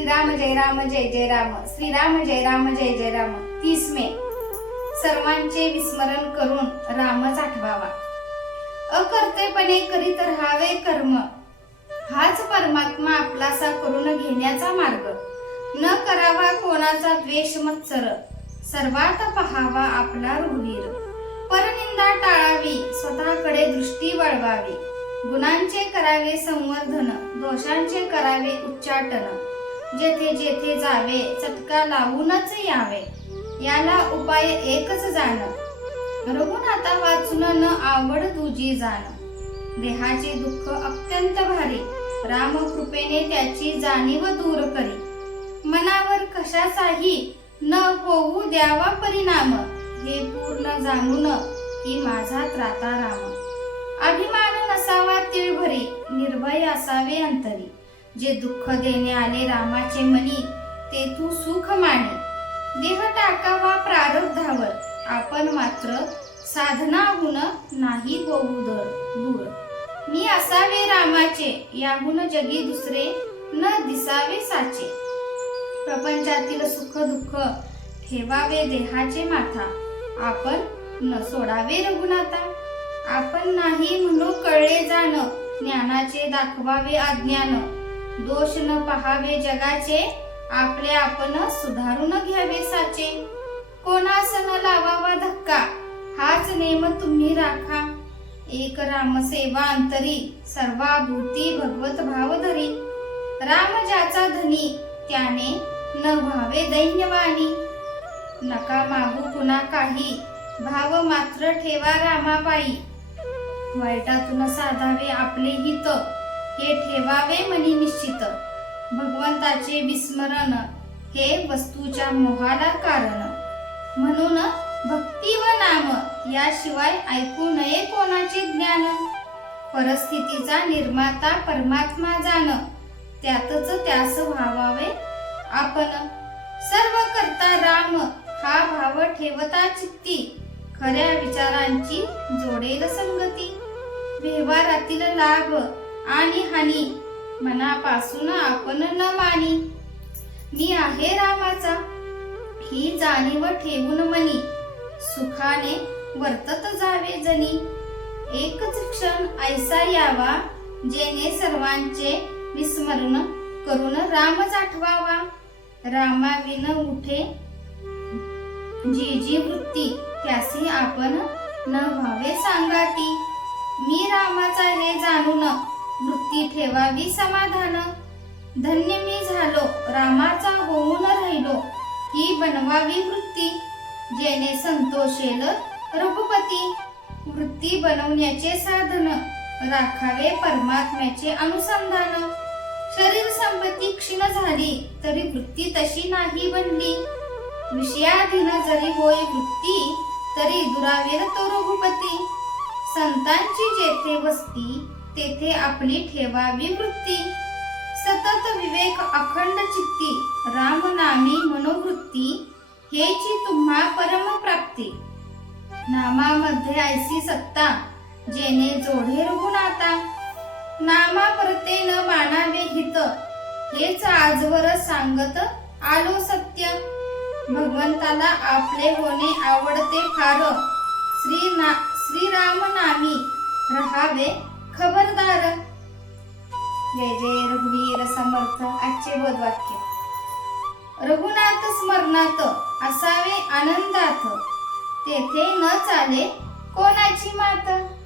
श्रीराम जय राम जय जय राम. श्रीराम जय राम जय जय राम. तीस मे. सर्वांचे विस्मरण करून रामच आठवावा अकर्तेपणे करीत राहावे कर्म. हाच परमात्मा आपलासा करून घेण्याचा मार्ग. न करावा कोणाचा द्वेष मत्सर. सर्वात पहावा आपला रघुवीर परनिंदा टाळावी स्वतःकडे दृष्टी वळवावी. गुणांचे करावे संवर्धन दोषांचे करावे उच्चाटन. जेथे जेथे जावे चटका लावूनच यावे. याला उपाय एकच जाण. रघुनाथा वाचून न आवड तुझी जाण. देहाचे दुःख अत्यंत भारी. राम कृपेने त्याची जाणीव दूर करी. मनावर कशाचाही न होऊ द्यावा परिणाम. हे पूर्ण जाणून की माझा त्राता राम अभिमान नसावा तिळभरी निर्भय असावे अंतरी. जे दुःख देणे आले रामाचे मनी ते तू सुख माने. देह टाकावा प्रारब्धावर आपण मात्र साधनाहून नाही गोदर दूर मी असावे रामाचे याहून जगी दुसरे न दिसावे साचे. प्रपंचातील सुख दुःख ठेवावे देहाचे माथा आपण न सोडावे रघुनाथा. आपण नाही म्हणू कळले जाण ज्ञानाचे दाखवावे अज्ञान. दोष न पहावे जगाचे आपले आपण सुधारून घ्यावे साचे. कोणास न लावावा धक्का हाच नेम तुम्ही राखा. एक राम सेवा अंतरी सर्वाभूती भगवत भाव धरी. राम ज्याचा धनी त्याने न व्हावे दैन्यवाणी. नका मागू कुणा काही भाव मात्र ठेवा रामाबाई. वाईटातून साधावे आपले हित हे ठेवावे मनी निश्चित. भगवंताचे विस्मरण हे वस्तूच्या मोहाला कारण. म्हणून भक्ती व नाम याशिवाय ऐकू नये कोणाचे ज्ञान. परिस्थितीचा निर्माता परमात्मा जाण. त्यातच त्यास व्हावावे आपण. सर्व करता राम हा भाव ठेवता चित्ती. खऱ्या विचारांची जोडेल संगती. व्यवहारातील लाभ आणि हानी. मनापासून आपण न मानी. मी आहे रामाचा. ही जाणीव ठेवून मनी. सुखाने वर्तत जावे जनी. एकच क्षण ऐसा यावा जेने सर्वांचे विस्मरण करून रामच आठवावा रामाविन उठे. जी जी वृत्ती त्यासी आपण न व्हावे सांगाती. मी रामाचा हे जाणून वृत्ती ठेवावी समाधान. धन्य मी झालो रामाचा होऊन राहिलो ही बनवावी वृत्ती जेणे संतोषेल रघुपती. वृत्ती बनवण्याचे साधन राखावे परमात्म्याचे अनुसंधान. शरीर संपत्ती क्षीण झाली तरी वृत्ती तशी नाही बनली. विषयाधीन जरी होय वृत्ती तरी दुरावेर तो रघुपती. संतांची जेथे वस्ती तेथे आपली ठेवावी वृत्ती. सतत विवेक अखंड चित्ती राम नामी मनोवृत्ती हेची तुम्हा परम प्राप्ती. नामामध्ये ऐसी सत्ता जेने जोडे रघुनाथा. नामा परते न मानावे हित हेच आजवर सांगत आलो सत्य. भगवंताला आपले होणे आवडते फार. श्री ना श्रीराम नामी रहावे खबरदार. जय जय रघुवीर समर्थ. आजचे बोधवाक्य रघुनाथ स्मरणात असावे आनंदात. तेथे न चाले कोणाची मात?